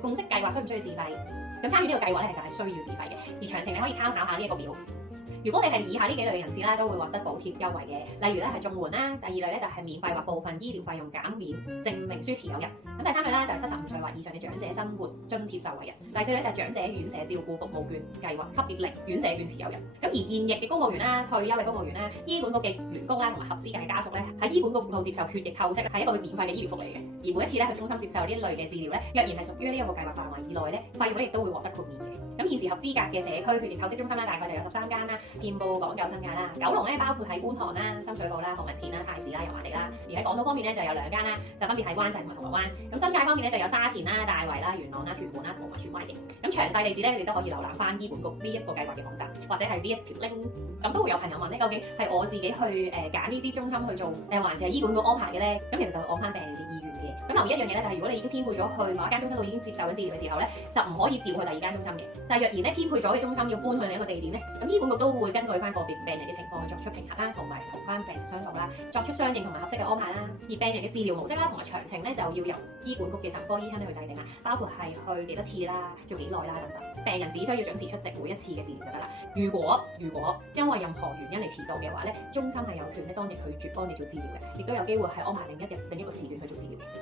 共識計劃需唔需要自費？咁參與呢個計劃咧，就係需要自費嘅，而詳情你可以參考下呢一個表。如果你係以下呢幾類嘅人士啦，都會獲得補貼優惠嘅，例如咧係綜援啦，第二類咧就係免費或部分醫療費用減免證明書持有人，咁第三類啦就係75歲或以上嘅長者生活津貼受惠人，第四類就係長者院舍照顧服務券計劃級別0院舍券持有人。咁而現役嘅公務員啦、退休嘅公務員啦、醫管局嘅員工啦同埋合資格嘅家屬咧，喺醫管局度接受血液透析係一個免費嘅醫療福利嘅，而每一次咧去中心接受呢一類嘅治療咧，若然係屬於呢一個計劃範圍以內咧，費用咧亦都會獲得豁免嘅。咁現時合資格嘅社區血液透析中心咧，大概就有13間啦，遍佈港九新界啦。九龍咧包括喺觀塘啦、深水埗啦、何文田啦、太子啦、油麻地啦。而喺港島方面咧就有2間啦，就分別喺灣仔同埋銅鑼灣。咁新界方面咧就有沙田啦、大圍啦、元朗啦、屯門啦同埋荃灣嘅。咁詳細地址咧，你哋都可以瀏覽翻醫管局呢一個計劃嘅網站，或者係呢一條 link。咁都會有朋友問咧，究竟係我自己去揀呢啲中心去做，還是係醫管局安排嘅咧？咁其實就按翻病人嘅意願嘅。咁留意一樣嘢咧，就係如果你已經編配咗去某一間中心度已經接受緊治療嘅時候咧，就唔可以調去第2間中心嘅。但係若然咧編配咗嘅中心要搬去另一個地點咧，咁醫管局都會根據翻個別病人嘅情況去作出評核啦，同埋同翻病人商討啦，作出相應同埋合適嘅安排啦。而病人嘅治療模式啦同埋詳情咧，就要由醫管局嘅神科醫生去制定啦，包括係去幾多次啦、做幾耐啦等等。病人只需要準時出席每一次嘅治療就得啦。如果因為任何原因嚟遲到嘅話咧，中心係有權咧當日拒絕幫你做治療嘅，亦都有機會係安排另一個時段去做治療嘅。